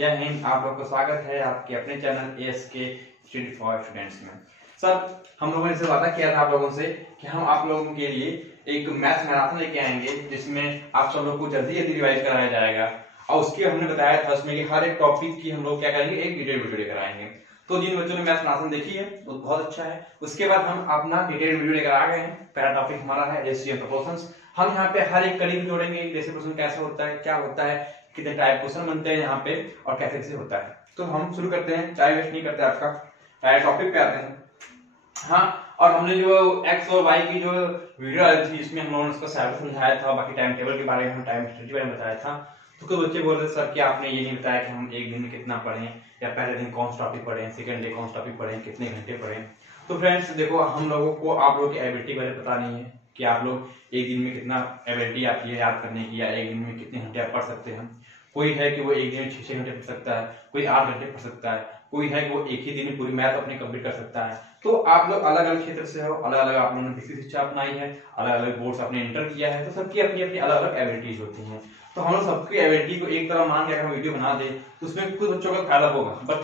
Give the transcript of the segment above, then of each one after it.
जय हिंद। आप लोग को स्वागत है आपके अपने channel ASK study for students में। सर, हम लोगों ने इसे वादा किया था आप लोगों से कि हम आप लोगों के लिए एक मैथ्स मैराथन लेके आएंगे जिसमें आप सब लोग को जल्दी जल्दी रिवाइज कराया जाएगा। और उसके हमने बताया था उसमें कि हर एक टॉपिक की हम लोग क्या करेंगे, एक डिटेल वीडियो लेकर आएंगे। तो जिन बच्चों ने मैथ्स मैराथन देखी है वो बहुत अच्छा है। उसके बाद हम अपना डिटेल वीडियो लेकर आ गए हैं। पहला टॉपिक हमारा है रेशियो एंड प्रोपोर्शंस। हम यहाँ पे हर एक कड़ी जोड़ेंगे, रेशियो प्रोपोर्शन कैसे होता है, क्या होता है, कितने टाइप क्वेश्चन बनते हैं यहाँ पे और कैसे कैसे होता है। तो हम शुरू करते हैं, टाइम वेस्ट नहीं करते आपका, टॉपिक पे आते हैं। हाँ, और हमने जो एक्स और वाई की जो वीडियो आई थी इसमें हम लोगों ने उसका सिलेबस समझाया था, बाकी टाइम टेबल के बारे में, टाइम स्ट्रेटजी के बारे में बताया था। तो कुछ बच्चे बोल रहे सर कि आपने ये नहीं बताया कि हम एक दिन में कितना पढ़ें, या पहले दिन कौन सा टॉपिक पढ़ें, सेकंड डे कौन सा टॉपिक पढ़ें, कितने घंटे पढ़ें। तो फ्रेंड्स देखो, हम लोगों को आप लोगों की एबिलिटी के बारे में पता नहीं है कि आप लोग एक दिन में कितना एबिलिटी आती है याद करने की, या एक दिन में कितने घंटे आप पढ़ सकते हैं। कोई है कि वो एक दिन में 6 घंटे पढ़ सकता है, कोई 8 घंटे पढ़ सकता है, कोई है कि वो एक ही दिन में पूरी मैथ अपनी कंप्लीट कर सकता है। तो आप लोग अलग अलग क्षेत्र से हो, अलग अलग आप लोगों ने किसी शिक्षा अपनाई है, अलग अलग बोर्ड आपने एंटर किया है, तो सबकी अपनी अपनी अलग अलग एबिलिटीज होती हैं। तो हम लोग सबकी एबिलिटी को एक तरह मान के अगर हम वीडियो बना दे तो उसमें कुछ बच्चों का फायदा होगा, बट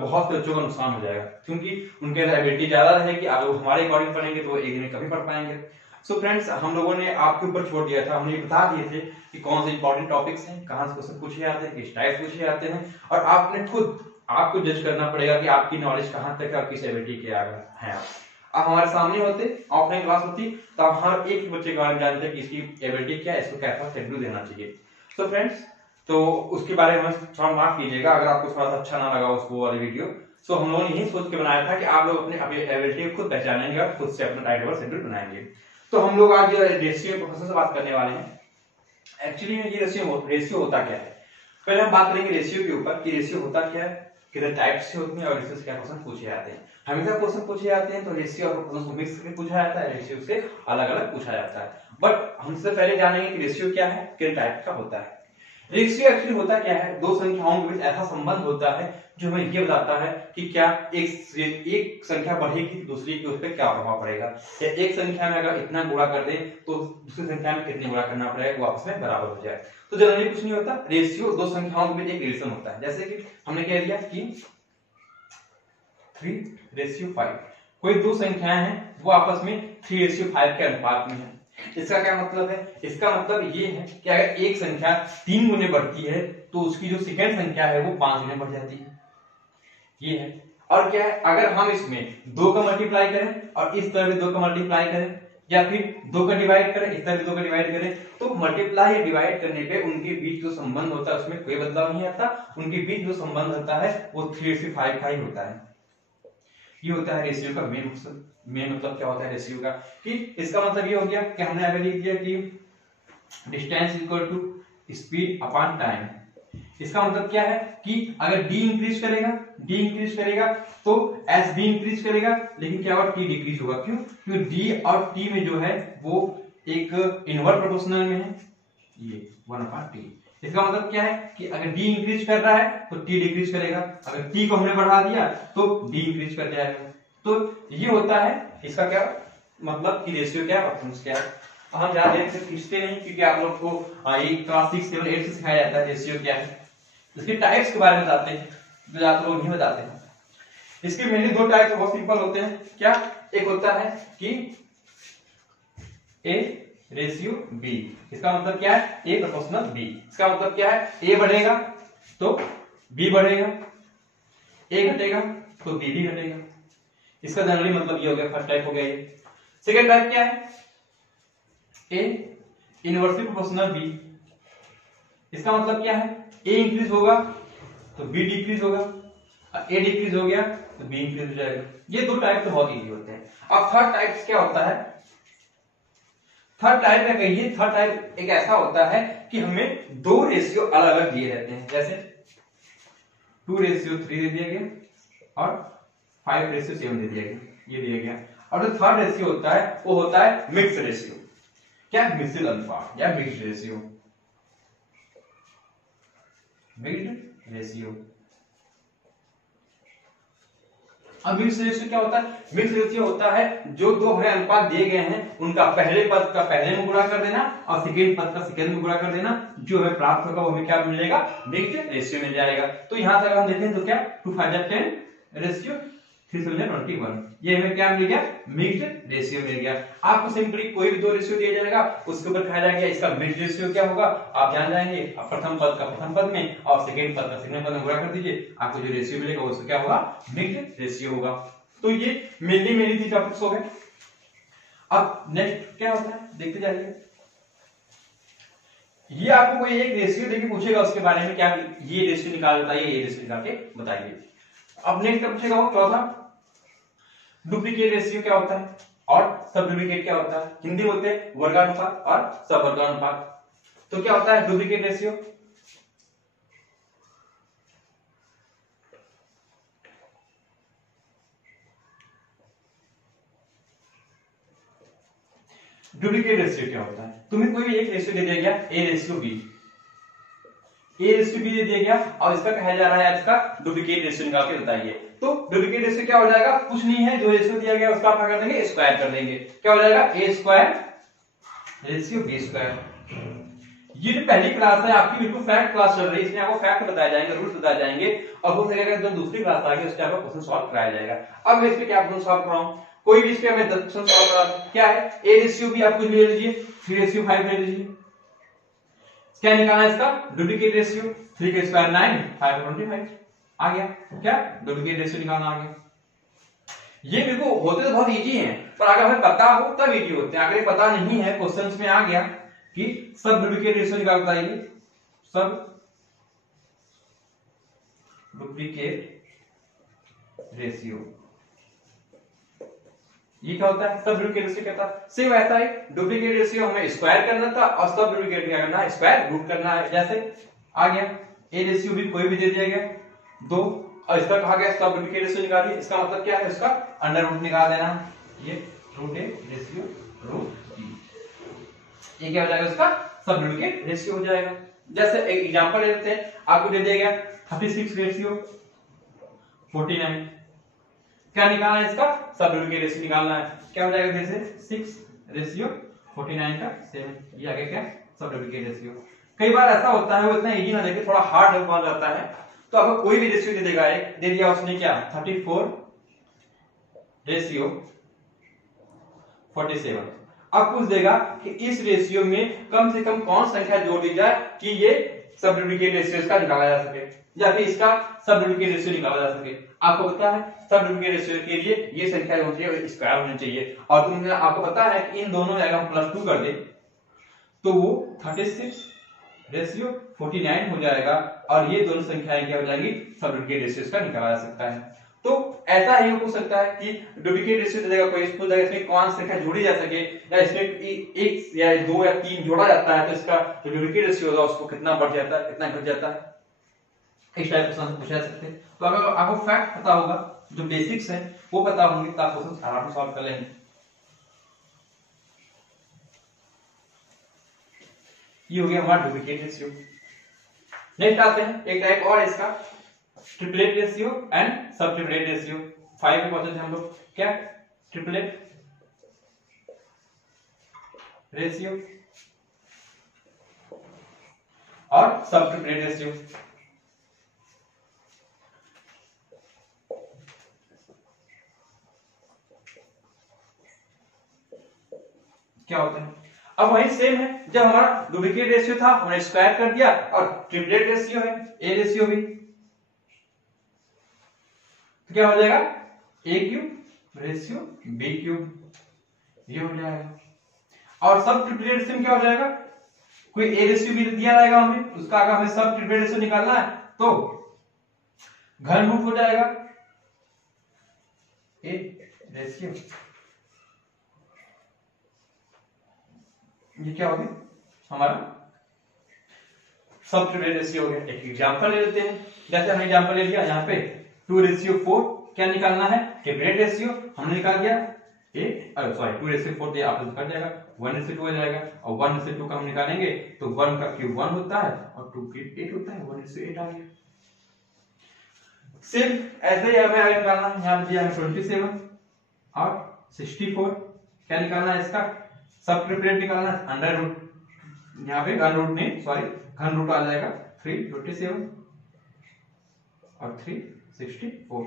बहुत से बच्चों का नुकसान हो जाएगा, क्योंकि उनके अंदर एबिलिटी ज्यादा रहेगी। आप लोग हमारे अकॉर्डिंग पढ़ेंगे तो वो एक दिन में कभी पढ़ पाएंगे। सो फ्रेंड्स, हम लोगों ने आपके ऊपर छोड़ दिया था, हमने बता दिए थे कि कौन से इंपॉर्टेंट टॉपिक्स हैं, कहां से क्वेश्चन पूछे जाते हैं, किस टाइप पूछे जाते हैं, और आपने खुद आपको जज करना पड़ेगा कि आपकी नॉलेज कहां तक है और किस एबिलिटी के आगे हैं आप हमारे सामने होते, ऑफलाइन क्लास होती, तो आप हर एक बच्चे के बारे में जानते कि इसकी एबिलिटी क्या है, इसको कैसा शेड्यूल देना चाहिए। तो फ्रेंड्स, तो उसके बारे में थोड़ा माफ कीजिएगा अगर आपको थोड़ा सा अच्छा ना लगा उसको वाली वीडियो। सो हम लोगों ने यही सोच के बनाया था कि आप लोग अपने एबिलिटी को खुद पहचानेंगे और खुद से अपना टाइम टेबल शेड्यूल बनाएंगे। तो हम लोग आज रेशियो प्रोपोर्शन से बात करने वाले हैं। एक्चुअली ये रेशियो होता क्या है, पहले हम बात करेंगे रेशियो के ऊपर कि रेशियो होता क्या है, कितने टाइप से होते हैं और रेशियो से क्या क्वेश्चन पूछे जाते हैं। हमेशा क्वेश्चन पूछे जाते हैं तो रेशियो और प्रोपोर्शन को मिक्स करके पूछा जाता है, रेशियो से अलग अलग पूछा जाता है। बट हमसे पहले जानेंगे कि रेशियो क्या है, कितने टाइप का होता है। रेशियो एक्चुअली होता क्या है, दो संख्याओं के बीच ऐसा संबंध होता है जो हमें ये बताता है कि क्या एक संख्या बढ़ेगी तो दूसरी के उस पर क्या प्रभाव पड़ेगा, या एक संख्या में अगर इतना गुणा कर दे तो दूसरी संख्या में कितने गुणा करना पड़ेगा, वो आपस में बराबर हो जाए। तो जनरली कुछ नहीं होता, रेशियो दो संख्याओं के बीच एक रिलेशन होता है। जैसे कि हमने कह दिया कि 3:5, कोई दो संख्याएं हैं वो आपस में 3:5 के अनुपात में है। इसका क्या मतलब है, इसका मतलब ये है कि अगर एक संख्या 3 गुने बढ़ती है तो उसकी जो सेकंड संख्या है वो 5 गुने बढ़ जाती है, ये है। और क्या है, अगर हम इसमें 2 का मल्टीप्लाई करें और इस तरह भी 2 का मल्टीप्लाई करें, या फिर 2 का डिवाइड करें, इस तरह भी 2 का डिवाइड करें, तो मल्टीप्लाई या डिवाइड करने पे उनके बीच जो संबंध होता है उसमें कोई बदलाव नहीं आता। उनके बीच जो संबंध होता है वो 3:5 का ही होता है। ये होता है रेशियो का मेन मकसद। मेन मतलब क्या होता है रेशियो का, कि इसका मतलब ये हो गया कि हमने अगर लिख दिया कि distance equal to speed upon time. इसका मतलब क्या है कि अगर d इंक्रीज करेगा तो s भी इंक्रीज करेगा, लेकिन क्या होगा, t डिक्रीज होगा। क्यों? क्योंकि d और t में जो है वो एक इनवर्स प्रोपोर्शनल में है, ये 1/t। इसका मतलब क्या है कि अगर d इंक्रीज कर रहा है तो t डिक्रीज करेगा, अगर t को हमने बढ़ा दिया तो d इंक्रीज कर जाएगा। तो ये होता है इसका क्या मतलब कि रेशियो क्या है, प्रोपोर्शंस क्या है। तो हम ज्यादा देर से खींचते नहीं, क्योंकि आप लोग को ये क्लास 6 लेवल 8 से सिखाया जाता है रेशियो क्या है। इसके टाइप्स के बारे में बताते हैं जो ज्यादातर लोग नहीं बताते हैं। इसके मेनली दो टाइप बहुत सिंपल होते हैं। क्या? एक होता है कि A रेशियो B। इसका मतलब क्या है, A प्रोपोर्शनल B। इसका मतलब क्या है, A बढ़ेगा तो B बढ़ेगा, A घटेगा तो B भी घटेगा। इसका जनरली मतलब ये हो गया, फर्स्ट टाइप हो गया ये। सेकंड टाइप क्या है, A इनवर्सली प्रोपोर्शनल B। इसका मतलब क्या है, A इंक्रीज होगा तो B डिक्रीज होगा, A डिक्रीज हो गया तो B इंक्रीज हो जाएगा। ये दो टाइप तो बहुत इजी होते हैं। अब थर्ड टाइप क्या होता है, थर्ड टाइप में कहिए, थर्ड टाइप एक ऐसा होता है कि हमें दो रेशियो अलग अलग दिए रहते हैं, जैसे 2:3 दे दिया गया और 5:7 दे दिया गया, ये दिया गया। और जो थर्ड रेशियो होता है वो होता है मिक्स रेशियो। क्या? मिश्रित अनुपात या मिक्स रेशियो। Mixed ratio. अब मिक्स रेशियो क्या होता है? मिक्स रेशियो होता है जो दो हमें अनुपात दिए गए हैं उनका पहले पद का पहले में गुणा कर देना और सेकेंड पद का सेकेंड में गुणा कर देना, जो हमें प्राप्त होगा वो हमें क्या मिलेगा? मिक्स्ड रेशियो मिल जाएगा। तो यहां से अगर हम देखें तो क्या 2 5 10 रेशियो 3 7 21, ये हमें क्या मिल गया? मिक्स्ड रेशियो मिल गया। आपको सिंपली कोई भी दो रेशियो दिया जाएगा उसके ऊपर कहा जाएगा इसका मिक्स्ड रेशियो क्या होगा, आप जान जाएंगे। प्रथम पद का प्रथम पद में और सेकंड पद का सेकंड पद में गुणा कर दीजिए, आपको जो रेशियो मिलेगा उसका क्या होगा? मिक्स्ड रेशियो होगा। तो ये मेनली 3 टॉपिक्स हो गए। अब नेक्स्ट क्या होता है देखते जाइए। ये आपको कोई एक रेशियो देके पूछेगा उसके बारे में, क्या ये रेशियो निकाल बताइए, ये रेशियो निकाल के बताइए। अब नेक्स्ट पूछेगा वो चौथा, डुप्लीकेट रेशियो क्या होता है और सब डुप्लीकेट क्या होता है। हिंदी बोलते हैं वर्गानुपात और सब वर्गानुपात। तो क्या होता है डुप्लीकेट रेशियो? डुप्लीकेट रेशियो क्या होता है? तुम्हें कोई भी एक रेशियो दे दिया गया ए रेशियो बी दे दिया गया और इसका कहा जा रहा है इसका डुप्लीकेट रेशियो निकाल के बताइए। तो डुप्लीकेट रेशियो क्या हो जाएगा? कुछ नहीं है, जो रेशियो दिया गया उसका क्या कर देंगे? स्क्वायर कर देंगे। क्या हो जाएगा? ए स्क्वायर रेशियो बी स्क्वायर। ये जो पहली क्लास है आपकी बिल्कुल फैक्ट क्लास चल रही है, इसमें आपको फैक्ट बताए जाएंगे, रूल्स बताए जाएंगे और हो सकेगा जब दूसरी क्लास आ गई उसके आपको क्वेश्चन सॉल्व कराया जाएगा। अब मैं इस पे क्या क्वेश्चन सॉल्व कराऊं? कोई भी इस पे हमें 10 क्वेश्चन सॉल्व करा। क्या है? ए रेशियो बी आप कुछ ले लीजिए, 3 रेशियो 5 ले लीजिए। क्या निकालना है इसका? डुप्लीकेट रेशियो 3 का स्क्वायर 9 5 25 आ गया। क्या डुप्लीकेट रेशियो निकालना आ गया। ये मेरे को होते तो बहुत इजी हैं, पर अगर हमें पता हो तब इजी होते हैं। अगर पता नहीं है, क्वेश्चंस में आ गया कि सब डुप्लीकेट रेशियो निकाल बताइए, सब डुप्लीकेट रेशियो ये क्या होता है? सब डुप्लीकेट रेशियो क्या था? सेम ऐसा है, डुप्लीकेट रेशियो हमें स्क्वायर करना था और सब डुप्लीकेट क्या करना है? स्क्वायर रूट करना है। जैसे आ गया ए रेशियो भी कोई भी दे दिया गया 2 और इसका कहा गया सब डुप्लीकेट रेशियो निकालिए। इसका मतलब क्या है? इसका अंडर रूट निकाल देना, ये root A ratio root B, ये क्या हो जाएगा? उसका सब डुप्लीकेट रेशियो हो जाएगा। जैसे एक एग्जांपल ले लेते हैं, आपको दे दिया गया 36 रेशियो 49, क्या निकालना है? इसका सब डुप्लीकेट रेशियो निकालना है। क्या हो जाएगा? जैसे 6 रेशियो 49 का 7, ये आ गया क्या? सब डुप्लीकेट रेशियो। कई बार ऐसा होता है वो इतना इजी ना देके थोड़ा हार्ड मान जाता है, तो आपको कोई भी रेशियो दे देगा, एक दे दिया उसने क्या 34 रेशियो 47, अब पूछ देगा कि इस रेशियो में कम से कम कौन संख्या जोड़ दी जाए कि ये सब डुप्लीकेट रेशियो इसका निकाला जा सके या फिर इसका सब डुप्लीकेट रेशियो निकाला जा सके। आपको पता है सब डुप्लीकेट रेशियो के लिए ये संख्या होनी चाहिए, स्क्वायर होनी चाहिए। और तुमने आपको पता है कि इन दोनों अगर हम +2 कर दे तो वो 36 रेशियो 49 हो जाएगा और ये दोनों संख्याएं क्या हो जाएंगी? सब डुप्लीकेट रेशियो का निकाला जा सकता है। तो ऐसा ही हो सकता है कि डुप्लीकेट रेशियो दे देगा कोई, इसमें कौन संख्या जोड़ी जा सके या इसमें एक या 2 या 3 जोड़ा जाता है तो इसका जो डुप्लीकेट रेशियो होगा उसको कितना बढ़ जाता है, कितना घट जाता है, इस टाइप क्वेश्चन पूछा जा सकते हैं। तो अगर आपको फैक्ट पता होगा, जो बेसिक्स है वो पता होंगे तो आप क्वेश्चन आराम से सॉल्व कर लेंगे। ये हो गया हमारा डुप्लीकेट रेशियो। नेक्स्ट आते हैं एक टाइप और इसका, ट्रिपलेट रेशियो एंड सब ट्रिपलेट रेशियो। 5 में पहुंचे थे हम लोग, क्या ट्रिपलेट रेशियो और सब ट्रिपलेट रेशियो। क्या होता है? अब वही सेम है, जब हमारा डुप्लीकेट रेशियो था हमने स्क्वायर कर दिया और ट्रिपलेट रेशियो है ए रेशियो भी, तो क्या हो जाएगा? ए क्यूब रेशियो बी क्यूब, ये हो जाएगा। और सब ट्रिपलेट रेशियो क्या हो जाएगा? कोई ए रेशियो भी दिया रहेगा हमें, उसका अगर हमें सब ट्रिपलेट रेशियो निकालना है तो घन रूट हो जाएगा ए रेशियो, ये क्या हो गया हमारा सब ट्रिपलेट रेशियो हो गया। एक एग्जांपल ले लेते हैं, जैसे हमने एग्जांपल ले लिया यहाँ पे 2:4, क्या निकालना है? ट्रिपलेट रेशियो हमने निकाल दिया 2:4 दिया, आप कर जाएगा 1:2 हो जाएगा और 1:2 का हम निकालेंगे तो 1 का क्यूब 1 होता है और 2 क्यूब 8 होता है, 1:8 आ गया। सिर्फ ऐसे ही हमें आगे निकालना, यहाँ पे दिया है 27 और 64, क्या निकालना है इसका सब ट्रिपलेट निकालना है, अंडर रूट, यहाँ पे घन रूट नहीं सॉरी घन रूट आ जाएगा 327 और 364।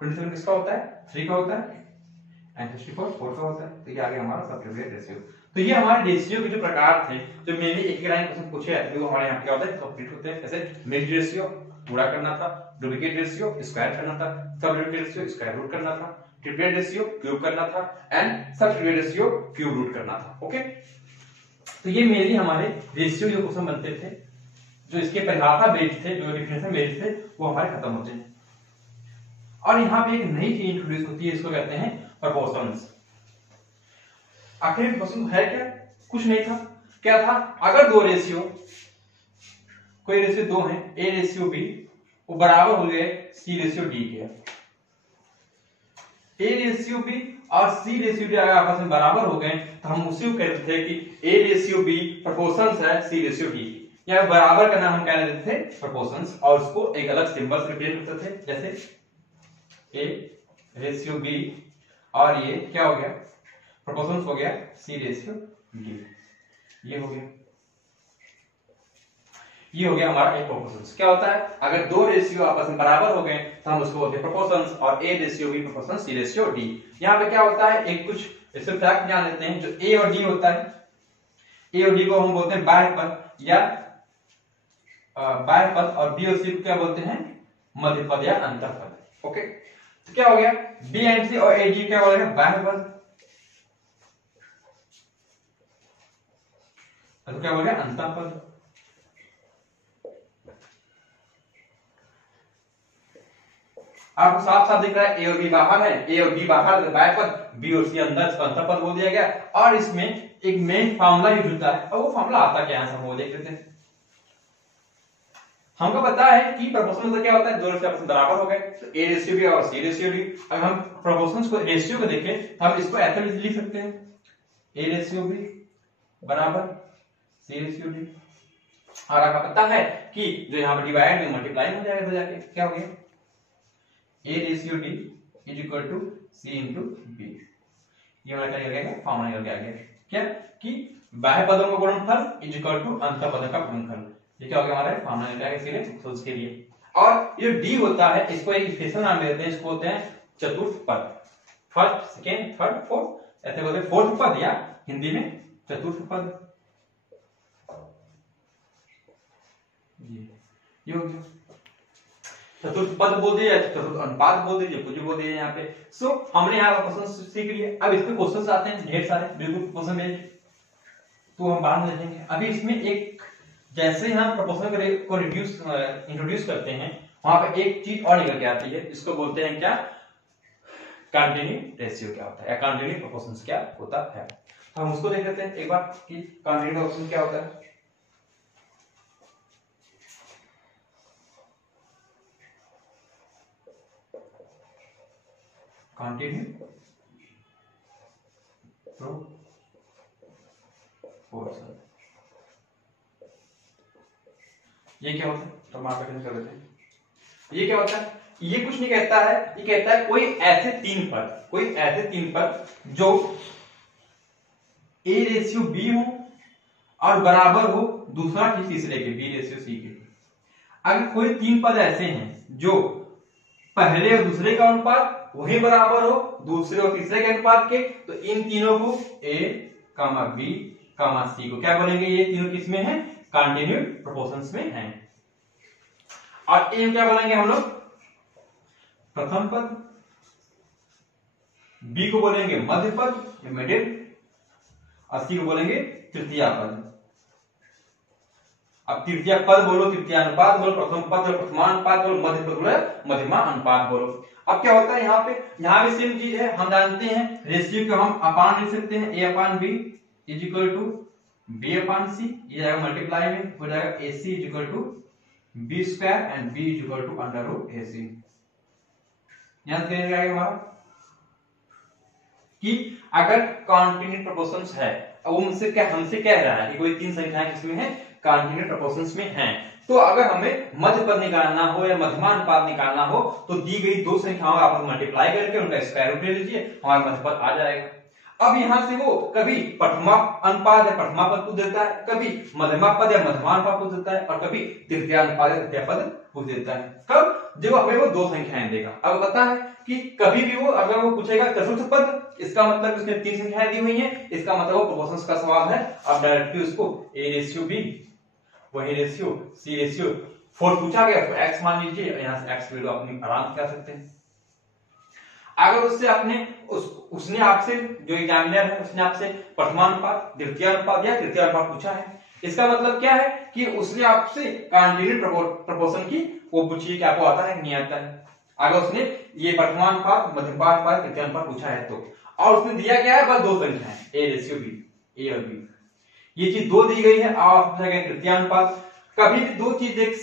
27 किसका होता है 3 का होता है एंड 64 4 का होता है, तो ये आ गया हमारा सब ट्रिपलेट रेशियो। तो ये हमारे रेशियो के जो प्रकार थे जो मेनली एक लाइन क्वेश्चन पूछे जाते हैं वो हमारे यहाँ पे क्या होता है कंप्लीट होते हैं। जैसे मिड रेशियो पूरा करना था, डुप्लीकेट रेशियो स्क्वायर करना था, सब ट्रिपलेट रेशियो स्क्वायर रूट करना था, ट्रिपलेट रेशियो क्यूब करना था एंड सब ट्रिपलेट रेशियो क्यूब रूट करना था। ओके, तो ये मेनली हमारे रेशियो जो क्वेश्चन बनते थे, जो इसके परिभाषा बेस्ड थे, जो डिफिनेशन बेस्ड थे, वो हमारे खत्म होते हैं। और यहाँ पे एक नई चीज इंट्रोड्यूस होती है, इसको कहते हैं प्रोपोर्शंस। आखिर प्रोपोर्शन है क्या, कुछ नहीं था, क्या था, अगर दो रेशियो, कोई रेशियो दो है ए रेशियो बी, वो बराबर हो गए सी रेशियो डी के, ए रेशियो बी और सी रेशियो डी अगर आपस में बराबर हो गए तो हम उसी को कहते थे कि ए रेशियो बी प्रोपोर्शंस है सी रेशियो डी, या बराबर का नाम हम क्या लेते थे प्रोपोर्शंस, और उसको एक अलग सिंबल से रिप्रेजेंट करते थे, जैसे ए रेशियो बी और ये क्या हो गया प्रोपोर्शंस हो गया सी रेशियो डी, ये हो गया, ये हो गया हमारा एक प्रोपोर्शंस। क्या होता है, अगर दो रेशियो आपस में बराबर हो गए तो हम उसको बोलते हैं प्रोपोर्शंस, और A ratio B proportions C ratio D. यहाँ पे क्या होता है, एक कुछ इससे फैक्ट जान लेते हैं, जो ए और डी होता है, ए और डी को हम बोलते हैं बाह्य पद या बाह्य पद, और बी और सी को क्या बोलते हैं मध्य पद या अंतर पद। ओके, तो क्या हो गया बी एंड सी और ए डी क्या बोलेगा बाह्य पद, तो क्या बोलेगा अंतर पद। आपको साफ साफ दिख रहा है ए और बी बाहर है, ए और बी बाहर बाह्य पद, बी और सी अंदर, इसको अंतर पद बोल दिया गया। और इसमें एक मेन फार्मूला यूज होता है, और वो फार्मूला आता क्या है हम वो देख लेते हैं। हमको पता है कि प्रोपोर्शन मतलब क्या होता है, दो रेशियो आपस में बराबर हो गए तो ए रेशियो बी और सी रेशियो डी। अगर हम प्रोपोर्शंस को रेशियो को देखें हम इसको ऐसे भी लिख सकते हैं, ए रेशियो बी बराबर सी रेशियो डी, और आपको पता है कि जो यहाँ पर डिवाइड में मल्टीप्लाई हो जाएगा, तो जाके क्या हो गया A ratio D is equal to C into B. ये हमारा क्या गया फॉर्मूला निकल के आ गया, क्या कि बाह्य पदों का गुणनफल इज इक्वल टू अंतर पदों का गुणनफल। ये क्या हो गया हमारा फॉर्मूला निकल गया इसके लिए, तो उसके लिए। और ये डी होता है, इसको एक स्पेशल नाम देते हैं, इसको बोलते हैं चतुर्थ पद, फर्स्ट सेकेंड थर्ड फोर्थ, ऐसे बोलते हैं फोर्थ पद या हिंदी में चतुर्थ पद। ये हो गया चतुर्थ पद बोल दिया, चतुर्थ अनुपात बोल दीजिए, कुछ बोल दिया यहाँ पे। सो हमने यहाँ पर क्वेश्चन सीख लिए। अब इसमें क्वेश्चंस आते हैं ढेर सारे, बिल्कुल क्वेश्चन में तो हम बाद में देखेंगे। अभी इसमें एक जैसे ही हम प्रोपोर्शन को इंट्रोड्यूस करते हैं, वहां पे एक चीज और निकल के आती है, इसको बोलते हैं क्या कंटिन्यू रेशियो क्या होता है, या कंटिन्यू प्रोपोर्शंस क्या होता है। तो हम उसको देख लेते हैं एक बार कि कंटिन्यू प्रोपोर्शन क्या होता है। कंटिन्यू प्रोपोर्शन ये क्या होता है, तो हम आप कर लेते हैं। ये क्या होता है, ये कुछ नहीं कहता है, ये कहता है कोई ऐसे तीन पद जो ए रेशियो बी हो और बराबर हो दूसरा की तीसरे के, बी रेशियो सी के। अगर कोई तीन पद ऐसे हैं जो पहले और दूसरे का अनुपात वही बराबर हो दूसरे और तीसरे के अनुपात के, तो इन तीनों को ए कामा बी कामा सी को क्या बोलेंगे, ये तीनों किसमें है कंटिन्यू प्रोपोर्शंस में हैं। और ए क्या बोलेंगे हम लोग प्रथम पद, बी को बोलेंगे मध्य पद मिडिल, और सी को बोलेंगे तृतीय पद। अब तृतीय पद बोलो, तृतीय अनुपात बोलो, प्रथम पद बोलो, प्रथमानुपात बोलो, मध्य पद बोलो, मध्यमा अनुपात बोलो। अब क्या होता है यहाँ भी सेम चीज है, हम जानते हैं रेशियो को हम अपान लिख सकते हैं, a upon b is equal to b upon c, ये जाएगा मल्टीप्लाई में हो जाएगा a c is equal to b square and b is equal to under root a c. याद करिएगा हमारा कि अगर कंटिन्यू प्रोपोर्शंस है, अब हमसे कह रहा है कि कोई तीन संख्याएं किसमें है कंटिन्यू प्रोपोर्शंस में हैं, तो अगर हमें मध्य पद निकालना हो या मध्यमानुपात निकालना हो तो दी गई दो संख्याओं का आपस मल्टीप्लाई करके उनका स्क्वायर रूट ले लीजिए, हमारा मध्य पद आ जाएगा। अब यहां से वो कभी प्रथमा अनुपात या प्रथमा पद पूछ देता है, कभी मध्यमा पद या मध्यमानुपात पूछ देता है, और कभी तृतीय अनुपात या तृतीय पद पूछ देता है। कब? जब हमें वो दो संख्याएं देगा। अब पता है कि कभी भी वो अगर वो पूछेगा चतुर्थ पद, इसका मतलब उसने तीन संख्याएं दी हुई हैं, इसका मतलब वो प्रोपोर्शंस का सवाल है। अब डायरेक्टली उसको a/b वही रेशियो c/4 पूछा गया तो x मान लीजिए, यहाँ से x वैल्यू अपनी आराम से कर सकते हैं। अगर उससे आपने उसने आपसे जो एग्जामिनर है उसने आपसे प्रथमानुपात, द्वितीयानुपात या तृतीयानुपात पूछा है, इसका मतलब क्या है कि उसने आपसे कॉन्टिन्यूटी प्रोपोर्शन की वो पूछी कि आपको आता है कि नहीं आता है। अगर उसने ये प्रथमानुपात, मध्यमानुपात, तृतीयानुपात पूछा है तो, और उसने दिया क्या है, बस दो संख्याएं a/b, a और b, ये चीज दो दी गई है। और पूछा गया तृतीयानुपात, कभी भी दो चीज देख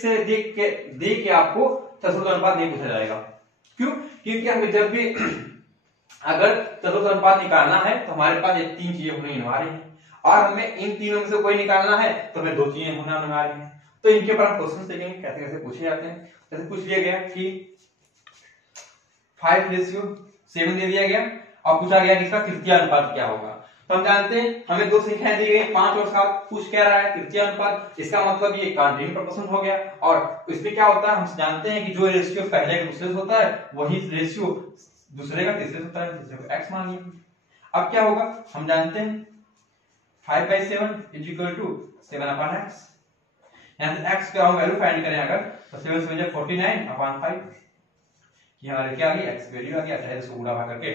के आपको चतुर्थ अनुपात नहीं पूछा जाएगा। क्यों? क्योंकि हमें जब भी अगर चतुर्थ अनुपात निकालना है तो हमारे पास ये तीन चीजें होनी अनिवार्य है, और हमें इन तीनों में से कोई निकालना है तो हमें दो चीजें होना अनिवार्य है। तो इनके ऊपर हम क्वेश्चन देखेंगे कैसे कैसे पूछे जाते हैं। जैसे पूछ लिया गया कि 5:7 दे दिया गया और पूछा गया कि इसका तृतीय अनुपात क्या होगा। तो हम जानते हैं हमें दो संख्याएं दी गई 5 और 7, पूछ क्या रहा है तृतीय अनुपात, इसका मतलब ये कॉन्टिन्यूटी प्रोपोर्शन हो गया। और इसमें क्या होता है, हम जानते हैं कि जो रेशियो पहले का दूसरे से होता है वही रेशियो दूसरे का तीसरे से होता है, तीसरे को x मान लिया। अब क्या होगा, हम जानते हैं 5/7 = 7/x। यहाँ से x का वैल्यू फाइंड करें अगर तो 7 7 49/5, ये हमारे क्या आ गई, x वैल्यू आ गई। चाहे इसको गुणा भाग करके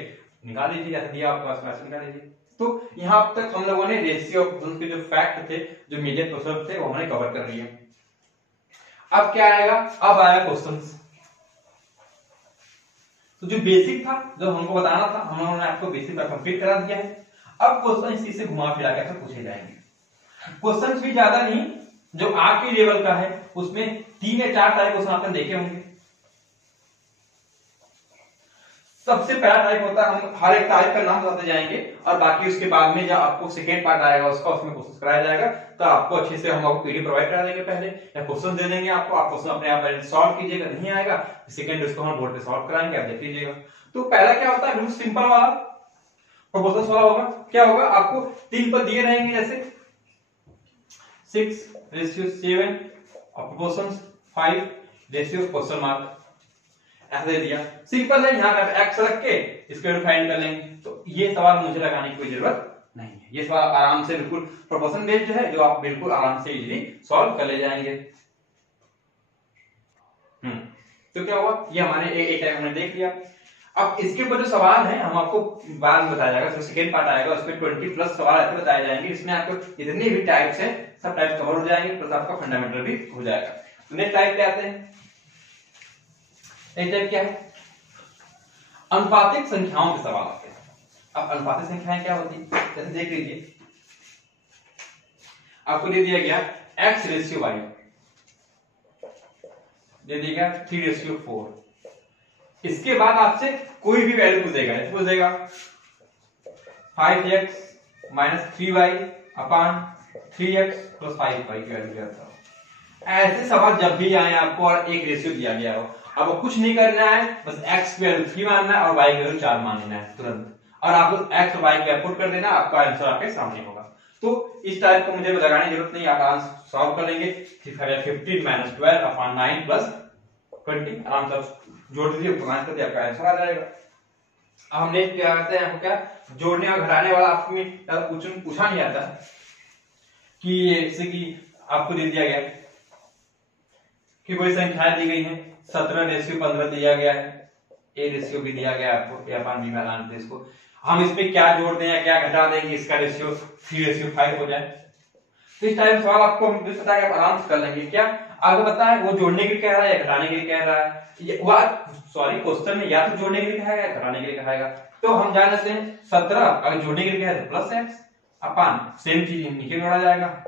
निकाल लीजिए, जैसे दिया आपको आसपास निकाल लीजिए। तो यहाँ तक हम लोगों ने रेशियो के जो फैक्ट थे, जो मेजर क्वेश्चन थे, वो हमने कवर कर लिए। अब क्या आएगा, अब आएगा क्वेश्चंस। तो जो बेसिक था, जो हमको बताना था, हम लोगों ने आपको बेसिक कंप्लीट करा दिया है। अब क्वेश्चन इसी से घुमा फिरा के पूछे जाएंगे। क्वेश्चन भी ज्यादा नहीं, जो आपके लेवल का है उसमें 3 या 4 टाइप क्वेश्चन आपने देखे होंगे। सबसे पहला टाइप होता है, हम हर एक टाइप का नाम बताते जाएंगे और बाकी उसके बाद में जब आपको सेकेंड पार्ट आएगा उसका उसमें क्वेश्चन कराया जाएगा। तो आपको अच्छे से हम आपको पीडीएफ प्रोवाइड करा देंगे पहले, या क्वेश्चन दे देंगे आपको, आप क्वेश्चन अपने आप सॉल्व कीजिएगा, नहीं आएगा सेकेंड उसको हम बोर्ड पे सॉल्व कराएंगे, आप देख लीजिएगा। तो पहला क्या होता है, बिल्कुल सिंपल वाला प्रोपोर्शंस वाला होगा। क्या होगा, आपको 3 पद दिए रहेंगे, जैसे 6:7 और प्रोपोर्शंस 5:? ऐसे दे दिया, सिंपल है। यहाँ पे x रख के इसको फाइंड कर लेंगे। तो ये सवाल मुझे लगाने की कोई जरूरत नहीं है, ये सवाल आराम से बिल्कुल प्रोपोर्शन बेस्ड है, जो आप बिल्कुल आराम से इजीली सॉल्व कर ले जाएंगे। तो क्या हुआ, ये हमारे एक टाइप हमने देख लिया। अब इसके ऊपर जो सवाल है हम आपको बाद में बताया जाएगा, जो सेकेंड पार्ट आएगा उसमें 20+ सवाल ऐसे बताए जाएंगे, इसमें आपको जितने भी टाइप्स है सब टाइप कवर हो जाएंगे, प्लस आपका फंडामेंटल भी हो जाएगा। तो नेक्स्ट टाइप पे आते हैं। एक टाइप क्या है, अनुपातिक संख्याओं के सवाल आते हैं। अब अनुपातिक संख्याएं क्या होती है, जैसे देख लीजिए, आपको दे दिया गया x/y, दे दिया गया 3/4। इसके बाद आपसे कोई भी वैल्यू पूछेगा, पूछेगा 5x - 3y/3x + 5y की वैल्यू क्या था। ऐसे सवाल जब भी आए आपको और एक रेशियो दिया गया हो, अब कुछ नहीं करना है, बस x की वैल्यू 3 मानना है और y की वैल्यू 4 मानना है तुरंत, और आपको x और y को पुट कर देना, आपका आंसर आपके सामने होगा। तो इस टाइप को मुझे लगाने की जरूरत नहीं, आप आराम से सॉल्व कर लेंगे। 15 - 12/9 + 20 आराम से जोड़ दीजिए, प्रोग्राम कर दिया, आपका आंसर आ जाएगा। अब हम नेक्स्ट क्या करते हैं, आपको क्या जोड़ने और घटाने वाला आपको पूछा नहीं आता कि जैसे कि आपको दे दिया गया कि कोई संख्या दी गई है, 17:15 दिया गया है, a/b दिया गया है आपको, a/b में लाना है इसको, हम इसमें क्या जोड़ दें या क्या घटा देंगे इसका रेशियो 3/5 हो जाए। तो इस टाइप सवाल आपको पता है, आप आराम से कर लेंगे। क्या आगे पता है वो जोड़ने के लिए कह रहा है या घटाने के लिए कह रहा है, सॉरी क्वेश्चन में या तो जोड़ने के लिए कहेगा या घटाने के लिए कहेगा। तो हम जान सकते हैं 17 अगर जोड़ने के लिए कहे तो +x, सेम चीज नीचे जोड़ा जाएगा,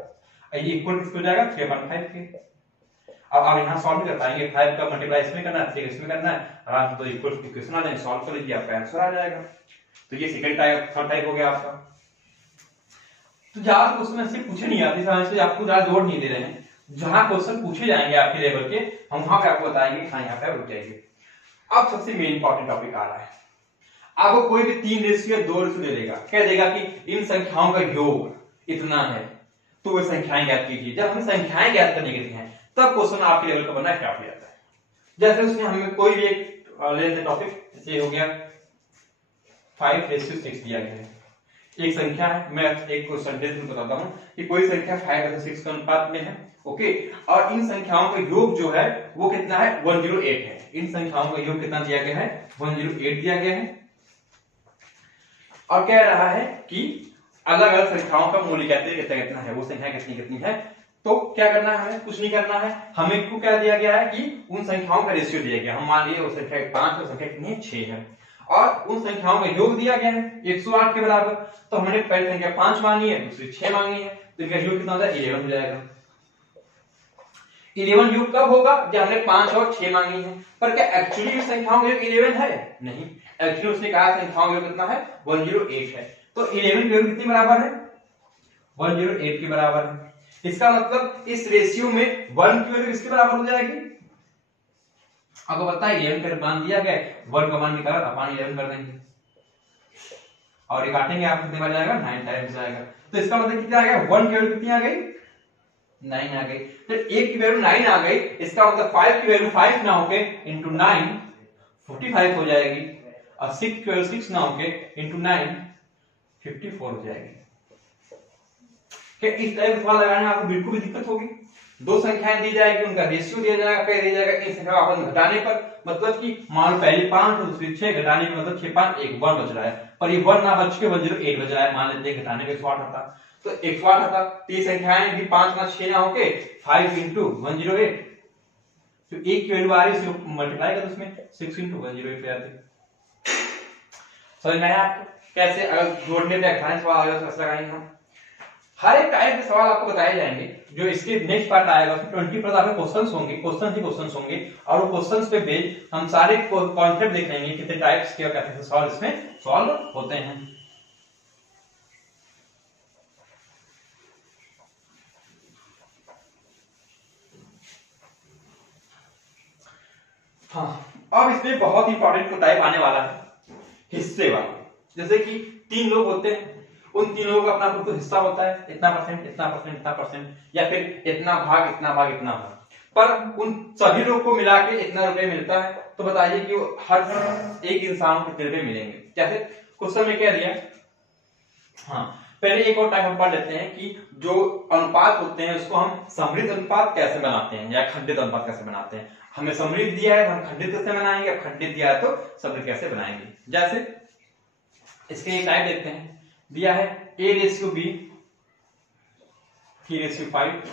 ये इक्वल हो जाएगा 3/5 के। अब आप यहाँ सॉल्व कर पाएंगे, 5 का मल्टीप्लाई इसमें करना है, 6 इसमें करना है, आराम से तो इक्वल इक्वेशन आ जाएंगे, सॉल्व कर लीजिए, आपका आंसर आ जाएगा। तो ये सेकंड टाइप, थर्ड टाइप हो गया आपका। तो ज्यादा क्वेश्चन ऐसे पूछे नहीं आते, आपको ज्यादा जोड़ नहीं दे रहे हैं, जहां क्वेश्चन पूछे जाएंगे आपके लेवल के, हम वहां पे आपको बताएंगे, हाँ यहाँ पे रुक जाएंगे। अब सबसे मेन इंपॉर्टेंट टॉपिक आ रहा है। आपको कोई भी 3 रेशियो या 2 रेशियो दे देगा, कह देगा कि इन संख्याओं का योग इतना है, तो वे संख्याएं ज्ञात कीजिए। जब हमें संख्याएं ज्ञात करने के लिए हैं, तब क्वेश्चन आपके लेवल का बनना स्टार्ट हो जाता है। जैसे उसने हमें कोई भी एक ले टॉपिक, जैसे हो गया 5:6 दिया गया है, एक संख्या है, मैं एक सेंटेंस में बताता हूं कि कोई संख्या 5:6 के अनुपात में है, ओके, और इन संख्याओं का योग जो है वो कितना है, 108 है। इन संख्याओं का योग कितना दिया गया है, 108 दिया गया है, और कह रहा है कि अलग अलग संख्याओं का मूल्य कहते हैं कितना कितना है, वो संख्या कितनी कितनी है। तो क्या करना है, कुछ नहीं करना है, हमें को क्या दिया गया है कि उन संख्याओं का रेशियो दिया गया। हम मान लिए वो संख्या 5 और संख्या कितनी है, 6 है, और उन संख्याओं का योग दिया गया है 108 के बराबर। तो हमने पहली संख्या 5 मांगी है, दूसरी 6 मांगी है, तो इनका योग कितना हो जाएगा, 11 हो जाएगा। 11 योग कब होगा, जब हमने 5 और 6 मांगी है। पर क्या एक्चुअली संख्याओं का योग 11 है, नहीं, एक्चुअली उसने कहा संख्याओं का योग कितना है, 108 है। तो 11 के योग कितने बराबर है, 108 के बराबर है। इसका मतलब इस रेशियो में 1 की वैल्यू किसके बराबर हो जाएगी, आपको पता है 11 का मान दिया गया, 1 का मान निकाल अपन 11 कर देंगे और ये काटेंगे, आपको कितने बार जाएगा, 9 टाइम्स जाएगा। तो इसका मतलब कितना आ गया, 1 की वैल्यू कितनी आ गई, 9 आ गई। तो 1 की वैल्यू 9 आ गई, इसका मतलब 5 की वैल्यू 5 ना होके इंटू 9 45 हो जाएगी, और 6 की वैल्यू 6 ना होके इंटू 9 54 हो जाएगी। क्या इस टाइप का सवाल लगाने में आपको बिल्कुल भी दिक्कत होगी। दो संख्याएं दी जाएगी, उनका रेशियो दिया जाएगा, क्या दिया जाएगा, इन संख्या आपस में घटाने पर, मतलब कि मान लो पहली 5 और दूसरी 6, घटाने में मतलब 6 5 1 1 बच रहा है, पर ये 1 ना बच के 108 बच रहा है। मान लेते हैं घटाने में 108 आता, तो 108 आता, तो ये संख्याएं भी 5 ना 6 ना होके 5 into 108, तो 1 की वैल्यू आ रही है, उसको मल्टीप्लाई कर उसमें 6 into 108 पे आती। समझ में आया आपको कैसे, अगर जोड़ने पे अठारह सवाल आएगा तो कैसे लगाएंगे हम। हर एक टाइप के सवाल आपको बताए जाएंगे, जो इसके नेक्स्ट पार्ट आएगा उसमें 20 पर आपके क्वेश्चंस होंगे, क्वेश्चंस होंगे, और वो क्वेश्चंस पे बेस्ड हम सारे कॉन्सेप्ट देख लेंगे, कितने टाइप्स के और कैसे सवाल इसमें सॉल्व होते हैं। हाँ, अब इसमें बहुत इंपॉर्टेंट टाइप आने वाला है, हिस्से वाला। जैसे कि 3 लोग होते हैं, उन 3 लोगों का अपना कुछ हिस्सा होता है, इतना परसेंट इतना परसेंट इतना परसेंट, या फिर इतना भाग इतना भाग इतना भाग, पर उन सभी लोग को मिला के इतना रुपए मिलता है। तो बताइए कि हर एक इंसान को कितने रुपए मिलेंगे। जैसे क्वेश्चन में क्या दिया, हाँ पहले एक और टाइप हम पढ़ लेते हैं कि जो अनुपात होते हैं उसको हम समृद्ध अनुपात कैसे बनाते हैं या खंडित अनुपात कैसे बनाते हैं। हमें समृद्ध दिया है तो हम खंडित कैसे बनाएंगे, खंडित दिया है तो समृद्ध कैसे बनाएंगे। जैसे इसके एक टाइप देखते हैं, दिया है A/B 3/5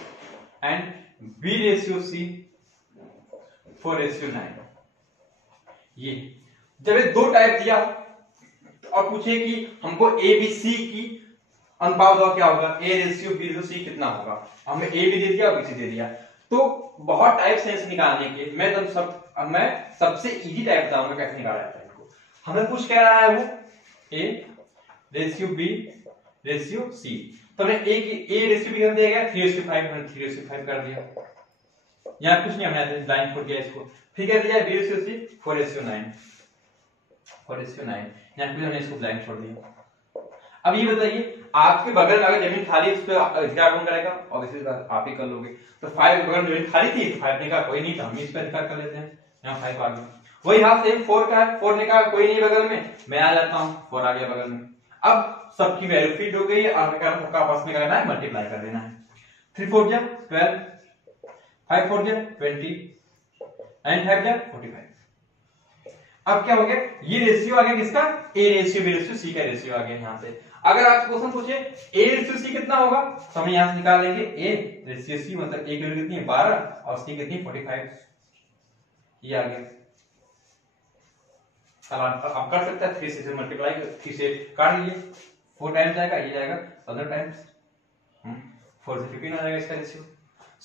एंड B/C 4/9। ये जब ये दो टाइप दिया और पूछे कि हमको ABC की अनुपात होगा क्या होगा, A/B/C कितना होगा, हमें A भी दे दिया और B दे दिया। तो बहुत टाइप्स हैं इसे निकालने के, मैं सबसे इजी टाइप बताऊंगा कैसे निकाला जाता है इसको। हमें कुछ कह रहा है वो A/B/C, तो हमने A/B कर दिया गया 3/5, हमने 3/5 कर दिया, यहाँ कुछ नहीं, हमने लाइन छोड़ दिया इसको, फिर कर दिया B/C 4/9, यहाँ पे हमने इसको ब्लैंक छोड़ दिया। अब ये बताइए आपके बगल में अगर जमीन खाली, उस पर क्या कौन करेगा, ऑब्वियसली आप ही कर लोगे। तो 5 के बगल में जमीन खाली थी, 5 ने कहा कोई नहीं था, हम इस पर कर लेते हैं, यहाँ 5 आ गया। वही हाथ सेम 4 का है, 4 ने कहा कोई नहीं बगल में, मैं आ जाता हूँ, 4 आ गया बगल में। अब सबकी वैल्यू फिट हो गई, और सबका आपस में करना है, मल्टीप्लाई कर देना है। 3 4 जा 12, 5 4 जा 20, 9 5 जा 45। अब क्या हो गया, ये रेशियो आ गया किसका, A/B/C का रेशियो आ गया यहाँ से। अगर आप क्वेश्चन पूछे A/C कितना होगा, तो हम यहां से निकाल लेंगे A/C, मतलब A की वैल्यू कितनी है 12 और C कितनी 45, ये आ गया। आप कर सकते हैं 3 से मल्टीप्लाई, 3 से काट लीजिए, 4 टाइम्स जाएगा, ये जाएगा 15 टाइम्स, 4 से 15 आ जाएगा इसका रेशियो।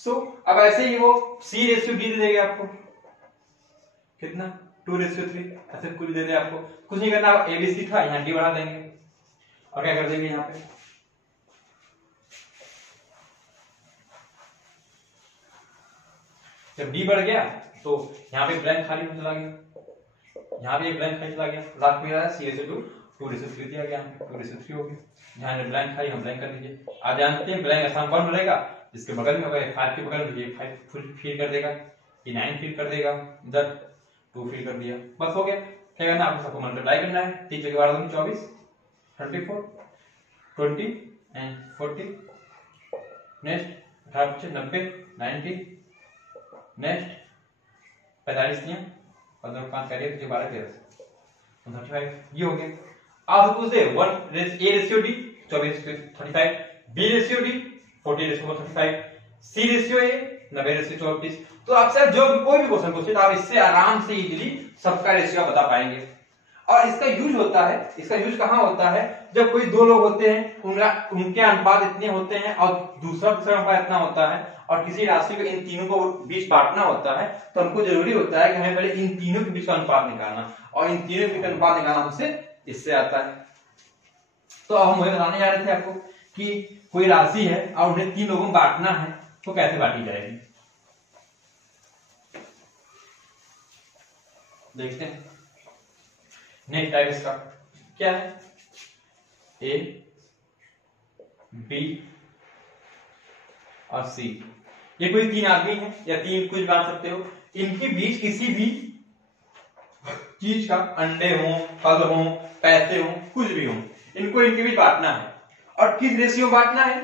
सो अब ऐसे ही वो C/B दे देगा आपको कितना 2/3, ऐसे कुछ दे दे आपको, कुछ नहीं करना, ABC था यहाँ D बढ़ा देंगे और क्या कर देंगे यहाँ पे जब डी बढ़ गया तो यहाँ पे ब्लैंक खाली में चला गया, यहाँ पे ब्लैंक खाली चला गया, लास्ट में C/2 2/3 दिया गया, 2/3 हो गया। यहाँ ब्लैंक खाली हम ब्लैंक कर दीजिए। आप जानते हैं ब्लैंक आसान 1 रहेगा, जिसके बगल में होगा 5 के बगल में ये 5 फुल फिल कर देगा, ये 9 फिल कर देगा, इधर 2 फिल कर दिया, बस हो गया। क्या करना है आपको, सबको मल्टीप्लाई करना है। 3 के बाद 24 34 20 एंड 40, नेक्स्ट 18 90 90, नेक्स्ट 45 दिया और 5 करिए तो 12 13 35, ये हो गया। आप पूछ दे 1A/D 24/35, B/D 40/35, C/A 90/34। तो आपसे जो कोई भी क्वेश्चन पूछे तो आप इससे आराम से इजीली सबका रेशियो बता पाएंगे। और इसका यूज होता है, इसका यूज कहाँ होता है, जब कोई दो लोग होते हैं उनके अनुपात इतने होते हैं और दूसरा अनुपात इतना होता है और किसी राशि को इन तीनों को बीच बांटना होता है, तो हमको जरूरी होता है कि हमें पहले इन तीनों के बीच का अनुपात निकालना, और इन तीनों के बीच का अनुपात निकालना हमसे इससे आता है। तो अब हम वही बताने जा रहे थे आपको कि कोई राशि है और उन्हें 3 लोगों में बांटना है, तो कैसे बांटी जाएगी देखते हैं। नेक्स्ट टाइप इसका क्या है, A, B और C। ये कोई 3 आदमी है या 3 कुछ बांट सकते हो, इनके बीच किसी भी चीज का, अंडे हो, फल हो, पैसे हो, कुछ भी हो, इनको इनके बीच बांटना है। और किस रेशियो में बांटना है,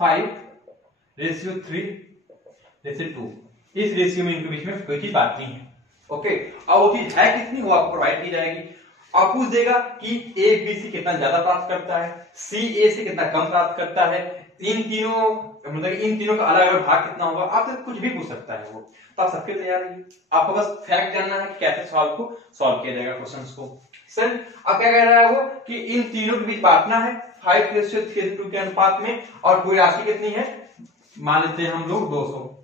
5:3:2। इस रेशियो में इनके बीच में कोई चीज बांटनी है। ओके, अब वो चीज है कितनी, वो आपको प्रोवाइड की जाएगी। आप पूछ देगा कि A B से कितना ज्यादा प्राप्त करता है, C A से कितना कम प्राप्त करता है, इन तीनों मतलब इन तीनों का अलग अलग भाग कितना होगा, आपसे कुछ भी पूछ सकता है वो। तो आप सबके तैयार रहिए, आपको बस फैक्ट जानना है कि कैसे सॉल्व किया जाएगा क्वेश्चंस को। सर अब क्या कह रहा है वो कि इन तीनों के बीच बांटना है 5:3:2 के अनुपात में, और कोई राशि कितनी है, मान लेते हैं हम लोग 200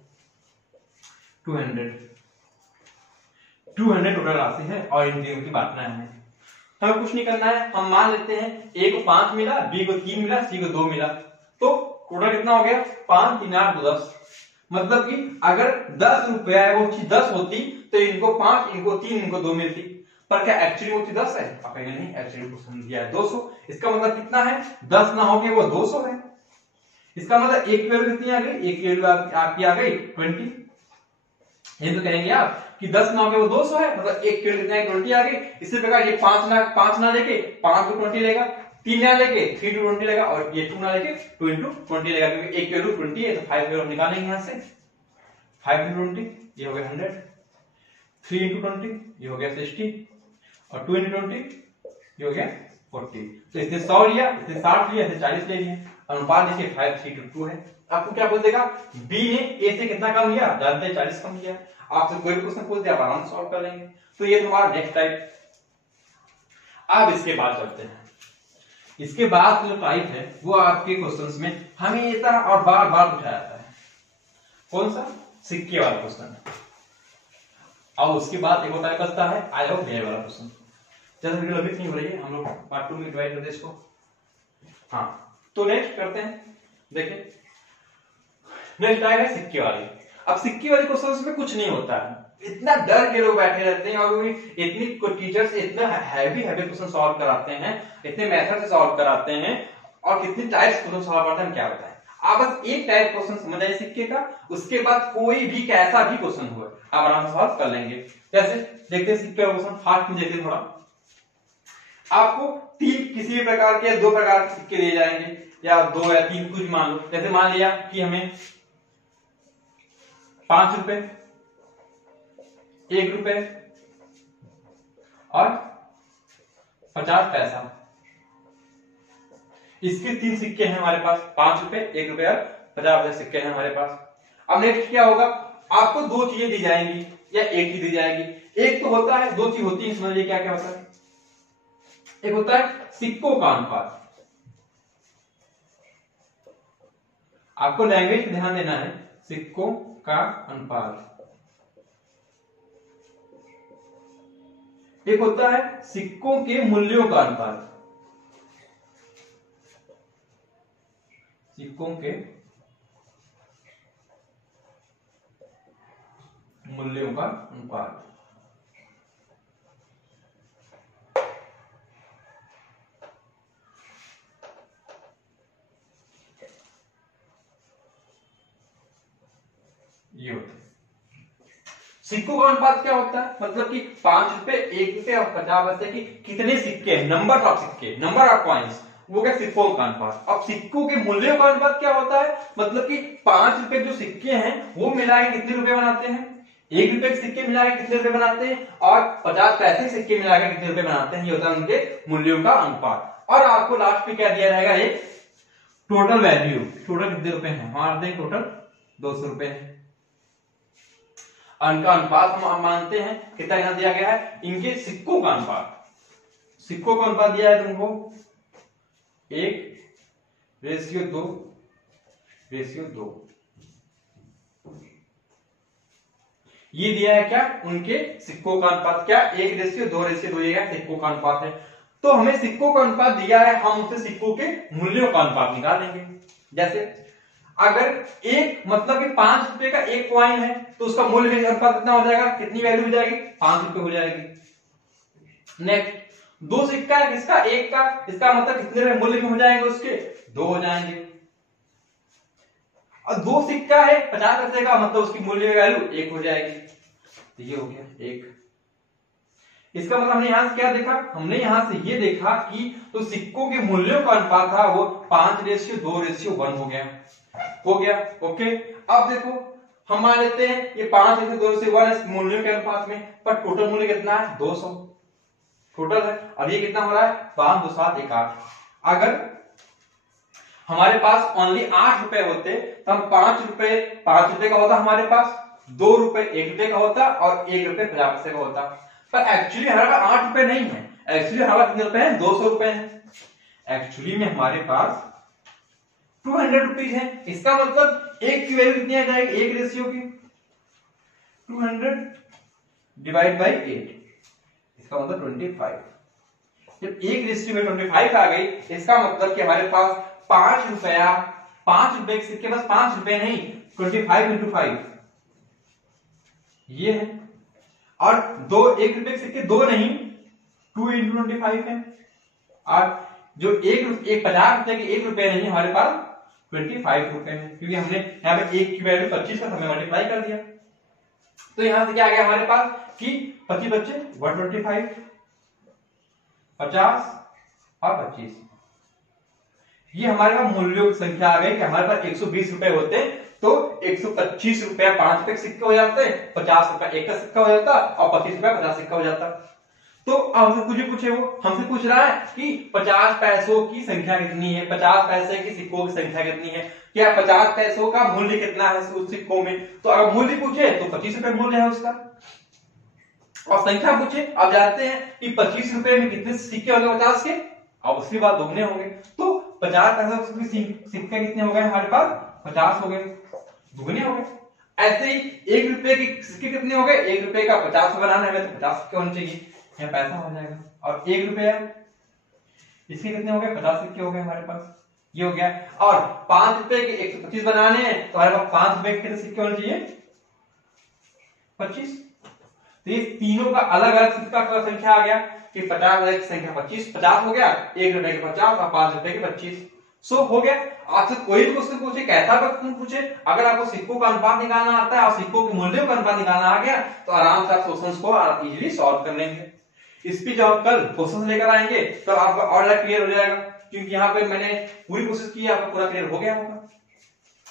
200 टोटल राशि है और इन तीनों की बांटना है। हमें कुछ नहीं करना है, हम मान लेते हैं A को 5 मिला, B को 3 मिला, C को 2 मिला, तो टोटल कितना हो गया, 5 3 8 10। मतलब कि अगर 10 रुपया है वो चीज 10 होती तो इनको 5, इनको 3, इनको 2 मिलती, पर क्या एक्चुअली वो चीज 10 है, आप कहेंगे नहीं, एक्चुअली क्वेश्चन दिया है 200। इसका मतलब कितना है, 10 ना होके वो 200 है। इसका मतलब एक वैल्यू कितनी आ गई, एक वैल्यू आपकी आ गई 20। ये तो कहेंगे आप कि 10 ना होके वो 200 है, मतलब एक वैल्यू कितना 20 आ गई। इसी प्रकार ये 5 ना लेके 5 को 20 लेगा, 3 ना लेके 3 to 20 लेगा, और ये 2 ना लेके 2 into 20 लेगा, क्योंकि एक वैल्यू 20 है तो 5 वैल्यू हम निकालेंगे यहां से। 5 into 20 ये हो गया 100, 3 into 20 ये हो गया 60, और 2 into 20 ये हो गया 40। तो इसने 100 लिया, इसने 60 लिया, इसने 40 ले लिया। अनुपात देखिए 5:3:2 है। आपको क्या बोल देगा, B ने A से कितना कम लिया, जानते हैं 40 कम लिया। आपसे कोई भी क्वेश्चन पूछ दिया, आप आराम से सॉल्व कर लेंगे। तो ये तुम्हारा नेक्स्ट टाइप। अब इसके बाद चलते हैं, इसके बाद जो टाइप है वो आपके क्वेश्चंस में हमेशा और बार बार पूछा जाता है। कौन सा, सिक्के वाला क्वेश्चन। अब उसके बाद एक होता है बचता है आई होप वाला क्वेश्चन। ज्यादा वीडियो लंबी नहीं हो रही है, हम लोग पार्ट 2 में डिवाइड करते हैं इसको। हाँ, तो नेक्स्ट करते हैं, देखिए नेक्स्ट टाइप है सिक्के वाली। अब सिक्के वाले क्वेश्चंस में कुछ नहीं होता है, इतना डर के लोग बैठे रहते हैं, और वो भी इतनी टीचर्स इतना हैवी क्वेश्चन सॉल्व कराते हैं, इतने मेथड से सॉल्व कराते हैं, और कितनी टाइप्स क्वेश्चन सॉल्व करते हैं क्या बताएं। आप बस एक टाइप क्वेश्चन समझ आइए सिक्के का, उसके बाद कोई भी कैसा भी क्वेश्चन हुआ आप आराम से सॉल्व कर लेंगे। जैसे देखते हैं सिक्के का क्वेश्चन, फास्ट में देखते हैं थोड़ा। आपको 3 किसी भी प्रकार के 2 प्रकार के सिक्के दिए जाएंगे, या 2 या 3 कुछ मान लो। जैसे मान लिया कि हमें 5 रुपए, 1 रुपए और 50 पैसा, इसके 3 सिक्के हैं हमारे पास, 5 रुपए, 1 रुपए और 50 पैसे सिक्के हैं हमारे पास। अब नेक्स्ट क्या होगा, आपको 2 चीजें दी जाएंगी या एक चीज दी जाएगी। एक तो होता है, 2 चीज होती है, समझ लीजिए क्या क्या होता है। एक होता है सिक्कों का अनुपात, आपको लैंग्वेज पे ध्यान देना है, सिक्कों का अनुपात। एक होता है सिक्कों के मूल्यों का अनुपात, सिक्कों के मूल्यों का अनुपात। ये होता है सिक्कों का अनुपात। क्या होता है मतलब कि 5 रुपए, 1 रुपए और 50 पैसे की कितने सिक्के, नंबर ऑफ सिक्के, नंबर ऑफ कॉइन्स, वो क्या सिक्कों का अनुपात। अब सिक्कों के मूल्यों का अनुपात क्या होता है मतलब कि 5 रुपए जो सिक्के हैं वो मिला के कितने रुपए बनाते हैं, 1 रुपए के सिक्के मिला के कितने रुपए बनाते हैं, और 50 पैसे के सिक्के मिला के कितने रुपए बनाते हैं। ये होता है उनके मूल्यों का अनुपात। और आपको लास्ट में क्या दिया रहेगा, एक टोटल वैल्यू, टोटल कितने रुपए हैं, हमारे दें टोटल 200 रुपए है। इनका अनुपात हम मानते हैं कितना यहां दिया गया है, इनके सिक्कों का अनुपात, सिक्कों का अनुपात दिया है तुमको 1:2:2। ये दिया है क्या, उनके सिक्कों का अनुपात, क्या 1:2:2 ये सिक्कों का अनुपात है। तो हमें सिक्कों का अनुपात दिया है, हम उससे सिक्कों के मूल्यों का अनुपात निकालेंगे। जैसे अगर एक मतलब कि 5 रुपए का एक कॉइन है तो उसका मूल्य अनुपात कितना हो जाएगा, कितनी वैल्यू हो जाएगी, 5 रुपए हो जाएगी। नेक्स्ट 2 सिक्का है किसका, एक का, इसका मतलब कितने रुपए मूल्य में हो जाएंगे उसके, 2 हो जाएंगे। और 2 सिक्का है 50 पैसे का, मतलब उसकी मूल्य वैल्यू 1 हो जाएगी। तो ये हो गया 1। इसका मतलब हमने यहां से क्या देखा, हमने यहां से ये देखा कि तो सिक्कों के मूल्यों का अनुपात था वो 5:2:1 हो गया, हो गया। ओके, अब देखो हम मान लेते हैं ये 5:2:1 मूल्यों के अनुपात में, पर टोटल मूल्य कितना है, 200 टोटल है। अब ये कितना हो रहा है, 5 2 7 1 8। अगर हमारे पास ओनली 8 रुपए होते तो हम 5 रुपए का होता हमारे पास, 2 रुपए 1 रुपए का होता और 1 रुपए 50 पैसे का होता। पर एक्चुअली हमारे पास 8 रुपए नहीं है, एक्चुअली हमारे पास कितने रुपए हैं, 200 रुपए हैं। एक्चुअली में हमारे पास 200 रुपीज है। इसका मतलब एक की वैल्यू कितनी आ जाएगी, एक रेशियो की 200 डिवाइड बाई 8, इसका मतलब 25। जब एक रेशियो में 25 आ गई, इसका मतलब कि हमारे पास 5 रुपया, 5 रुपए के सिक्के बस 5 रुपए नहीं, 25 into 5 ये है। और 1 रुपए के सिक्के 2 नहीं, 2 into 25 है। और जो एक 50 रुपए के 1 रुपए नहीं, हमारे पास 25 रुपए है, क्योंकि हमने यहाँ पे 1 की वैल्यू 25 का हमें मल्टीप्लाई कर दिया। तो यहां से क्या आ गया हमारे पास कि 25 बच्चे 125, 50 और 25, ये हमारे पास मूल्यों की संख्या आ गई कि हमारे पास 120 रुपए होते तो 125 रुपया 5 रुपए सिक्के हो जाते, 50 रुपया 1 का सिक्का हो जाता और 25 रुपया 50 सिक्का हो जाता। तो हमसे कुछ पूछे, वो हमसे पूछ रहा है कि 50 पैसों की संख्या कितनी है, 50 पैसे की सिक्कों की संख्या कितनी है, क्या 50 पैसों का मूल्य कितना है उस सिक्कों में। तो अगर मूल्य पूछे तो 25 रुपए मूल्य है उसका, और संख्या पूछे अब जानते हैं कि 25 रुपए में कितने सिक्के होंगे 50 के, अब उसके बाद दोगुने होंगे। तो 50 पैसों के सिक्के कितने हो गए हमारे पास, 50 हो गए, दुगने हो गए। ऐसे ही 1 रुपए के सिक्के कितने हो गए, 1 रुपए का 50 बनाना है तो 50 सिक्के होने चाहिए, यहाँ पैसा हो जाएगा। और 1 रुपया इसके कितने हो गए, 50 सिक्के हो गए हमारे पास, ये हो गया। और 5 रुपए के 125 बनाने हैं तो हमारे पास 5 रुपए के कितने सिक्के होने चाहिए, 25। तो ये तीनों का अलग अलग सिक्का का संख्या आ गया कि 50 की संख्या 25, 50 हो गया, 1 रुपए के 50 और 5 रुपए के 25। सो हो गया। आपसे कोई भी क्वेश्चन पूछे, कैसा क्वेश्चन पूछे, अगर आपको सिक्कों का अनुपात निकालना आता है और सिक्कों के मूल्यों का अनुपात निकालना आ गया तो आराम से आप क्वेश्चंस को इजीली सॉल्व कर लेंगे। इस पे जब कल क्वेश्चंस लेकर आएंगे तो आपका और क्लियर हो जाएगा, क्योंकि यहाँ पे मैंने पूरी कोशिश की, आपको पूरा क्लियर हो गया होगा।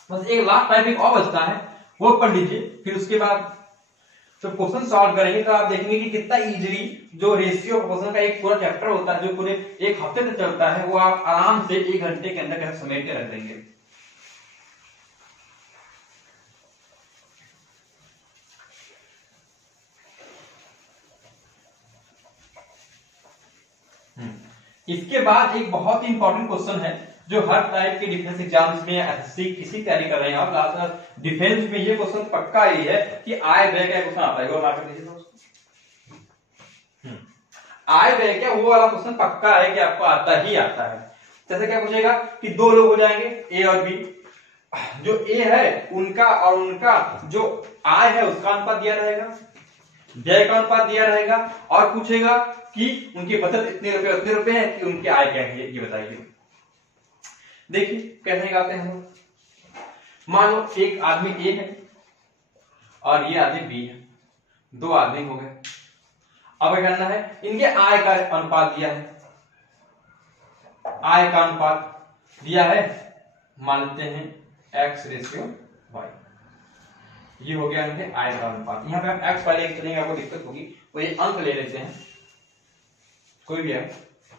बस एक लास्ट टाइपिंग और बचता है, वो पढ़ लीजिए, फिर उसके बाद तो क्वेश्चन सॉल्व करेंगे तो आप देखेंगे कि कितना इजीली जो रेशियो क्वेश्चन का एक पूरा चैप्टर होता है जो पूरे एक हफ्ते तक चलता है, वो आप आराम से 1 घंटे के अंदर कैसे समेट के रख देंगे। इसके बाद एक बहुत ही इंपॉर्टेंट क्वेश्चन है जो हर टाइप के डिफेंस एग्जाम्स में एसएससी किसी तैयारी कर रहे हैं आप, लास्ट डिफेंस में ये क्वेश्चन पक्का ही है कि आय व्यय का क्वेश्चन आता है, वो मार्क दीजिए दोस्तों। आय व्यय क्या, वो वाला क्वेश्चन पक्का है कि आपको आता ही आता है। जैसे क्या पूछेगा कि 2 लोग हो जाएंगे ए और बी, जो ए है उनका और उनका जो आय है उसका अनुपात दिया रहेगा, व्यय का अनुपात दिया रहेगा, और पूछेगा कि उनकी बचत इतने रुपए उतने रुपए है कि उनकी आय क्या है ये बताइए। देखिए कैसे निकालते हैं हम लोग। मान लो एक आदमी ए है और ये आदमी बी है, दो आदमी हो गए। अब क्या करना है, इनके आय का अनुपात दिया है, आय का अनुपात दिया है, मान लेते हैं x/y, ये हो गया इनके आय का अनुपात। यहाँ पे हम x पहले चलेंगे, आपको दिक्कत होगी, तो ये अंक ले लेते हैं कोई भी है,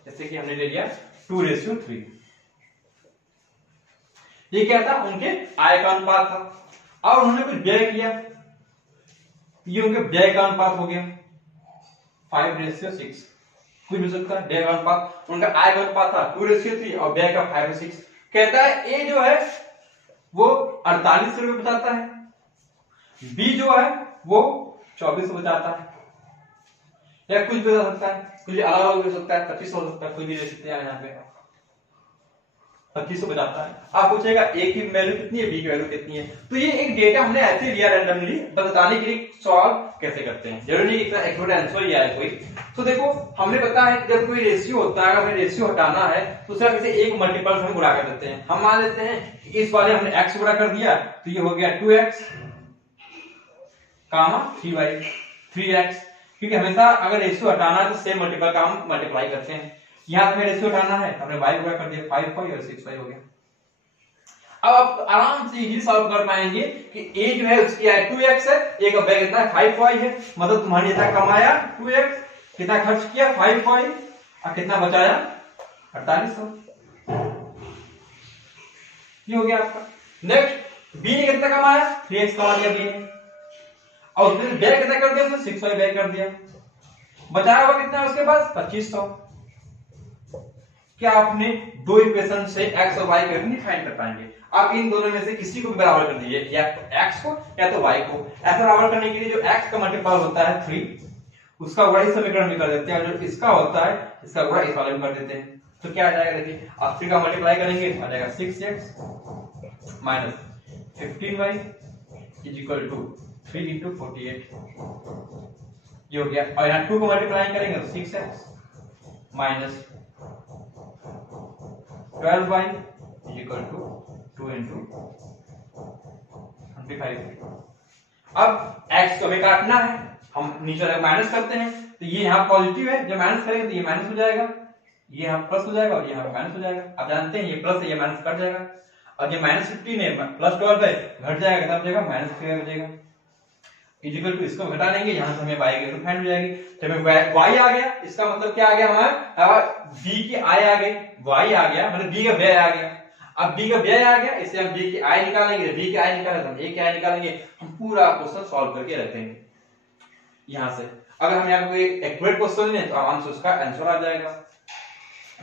जैसे कि हमने ले लिया 2:3। ये क्या था, उनके आय का अनुपात था। अब उन्होंने कुछ व्यय किया, ये उनके व्यय का अनुपात हो गया 5:6, कुछ भी सकता है। व्यय का अनुपात, उनका आय का अनुपात था 2:3 और व्यय का 5:6। कहता है ए जो है वो 48 रुपए बचाता है, बी जो है वो 24 बचाता है, या कुछ भी हो सकता है, कुछ अलग अलग हो सकता है, 25 हो सकता है, कुछ भी ले सकते हैं। यहाँ पे 25 बचाता है। आप पूछेगा ए की वैल्यू कितनी है, बी की वैल्यू कितनी है, तो ये एक डेटा हमने ऐसे लिया रैंडमली, बताने के लिए सवाल कैसे करते हैं, जरूरी नहीं इतना एक्यूरेट आंसर ही आए कोई। तो देखो हमने पता है जब कोई रेशियो होता है, अगर हमें रेशियो हटाना है तो उसका किसी एक मल्टीपल हम गुणा कर देते हैं। हम मान लेते हैं कि इस वाले हमने x गुणा कर दिया तो ये हो गया 2x, 3y, 3x, क्योंकि हमेशा अगर रेशियो हटाना है तो सेम मल्टीपल का हम मल्टीप्लाई करते हैं। यहां पे रेशियो हटाना है तो हमने y गुणा कर दिया, 5y और 6y हो गया। अब आप आराम से इजी सॉल्व कर पाएंगे कि a जो है उसकी आय 2x है, a का व्यय कितना है 5y है, मतलब तुम्हारे जितना कमाया 2x, कितना खर्च किया 5y, और कितना बचाया 4800। ये हो गया आपका। नेक्स्ट b ने कितना कमाया 3x कमा दिया b ने, और उसने व्यय कितना कर दिया, उसने 6y व्यय कर दिया, बचाया हुआ कितना है उसके पास 2500। क्या आपने दो इक्वेशन से x और y को नहीं फाइंड कर पाएंगे? आप इन दोनों में से किसी को भी बराबर कर दीजिए, या तो x को या तो y को। ऐसा बराबर करने के लिए जो x का मल्टीपल होता है 3, उसका गुणा इस समीकरण में कर देते हैं, और जो इसका होता है इसका गुणा इस वाले में कर देते हैं। तो क्या आ जाएगा, देखिए आप 3 का मल्टीप्लाई करेंगे तो आ जाएगा 6x minus 15y is equal to 3 into 48, ये हो गया। और यहाँ 2 को मल्टीप्लाई करेंगे तो 6x minus 12y is equal to 2 into 25। अब x को हमें काटना है, हम नीचे माइनस करते हैं, तो ये यहाँ पॉजिटिव है, जब माइनस करेंगे तो ये माइनस हो जाएगा, ये यहाँ प्लस हो जाएगा और ये यहाँ माइनस हो जाएगा। आप जानते हैं ये प्लस है, ये माइनस कट जाएगा, और ये -15 है प्लस 12 है, घट जाएगा तब जाएगा -3 हो जाएगा, इक्वल टू इसको घटा लेंगे, यहाँ से हमें y की वैल्यू फाइंड हो जाएगी। तो हमें y आ गया, इसका मतलब क्या आ गया, हमारा b की आय आ गई, y आ गया मतलब b का व्यय आ गया। अब b का व्यय आ गया, इससे हम b की आय निकालेंगे, b की आय निकाले तो हम a की आय निकालेंगे। हम पूरा क्वेश्चन सॉल्व करके रखेंगे यहाँ से। अगर हम यहाँ कोई एक्यूरेट क्वेश्चन लें तो आराम से उसका आंसर आ जाएगा।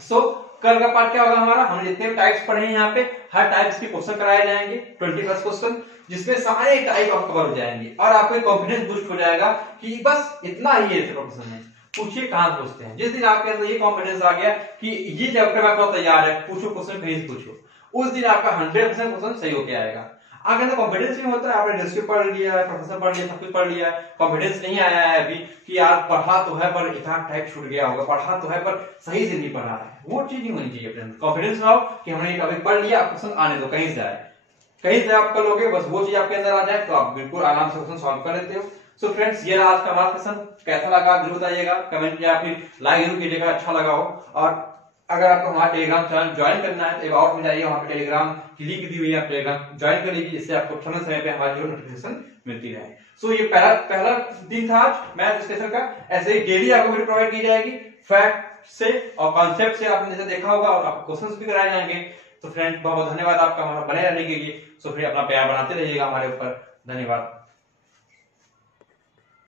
सो कल का पार्ट क्या होगा हमारा, हमने जितने भी टाइप्स पढ़े हैं यहाँ पे हर टाइप्स के क्वेश्चन कराए जाएंगे, 20+ क्वेश्चन, जिसमें सारे टाइप आप कवर हो जाएंगे, और आपको कॉन्फिडेंस बूस्ट हो जाएगा कि बस इतना ही है प्रोफेशन है, पूछिए कहां से पूछते हैं। जिस दिन आपके अंदर ये कॉन्फिडेंस आ गया कि ये चैप्टर आपका तैयार है, पूछो क्वेश्चन कहीं से पूछो, उस दिन आपका 100% क्वेश्चन सही होके आएगा। अगर तो कॉन्फिडेंस नहीं होता है, आपने रेसिपी पढ़ लिया है, प्रोफेसर पढ़ लिया, सब कुछ पढ़ लिया है, कॉन्फिडेंस नहीं आया है अभी कि यार पढ़ा तो है पर इतना टाइप छूट गया होगा, पढ़ा तो है पर सही से नहीं पढ़ा है, वो चीज नहीं होनी चाहिए अपने अंदर। कॉन्फिडेंस लाओ कि हमने कभी पढ़ लिया, क्वेश्चन आने दो, कहीं से आए, कहीं से आप कर लोगे, बस वो चीज आपके अंदर आ जाए तो आप बिल्कुल आराम से क्वेश्चन सॉल्व कर लेते हो। सो फ्रेंड्स, ये आज का हमारा क्वेश्चन कैसा लगा जरूर बताइएगा कमेंट या फिर लाइक जरूर कीजिएगा अच्छा लगा हो। और अगर आपको हमारा टेलीग्राम चैनल ज्वाइन करना है तो एक और में जाइए, वहां पे टेलीग्राम की लिंक दी हुई है, आप टेलीग्राम ज्वाइन कर लीजिए, जिससे आपको समय समय पे हमारी जो नोटिफिकेशन मिलती रहे। सो ये पहला दिन था आज मैथ स्पेशल का। ऐसे ही डेली आपको वीडियो प्रोवाइड की जाएगी फैक्ट से और कॉन्सेप्ट से, आपने जैसे देखा होगा, और आपको क्वेश्चंस भी कराए जाएंगे। तो फ्रेंड बहुत बहुत धन्यवाद आपका हमारा बने रहने के लिए। सो फिर अपना प्यार बनाते रहिएगा हमारे ऊपर। धन्यवाद।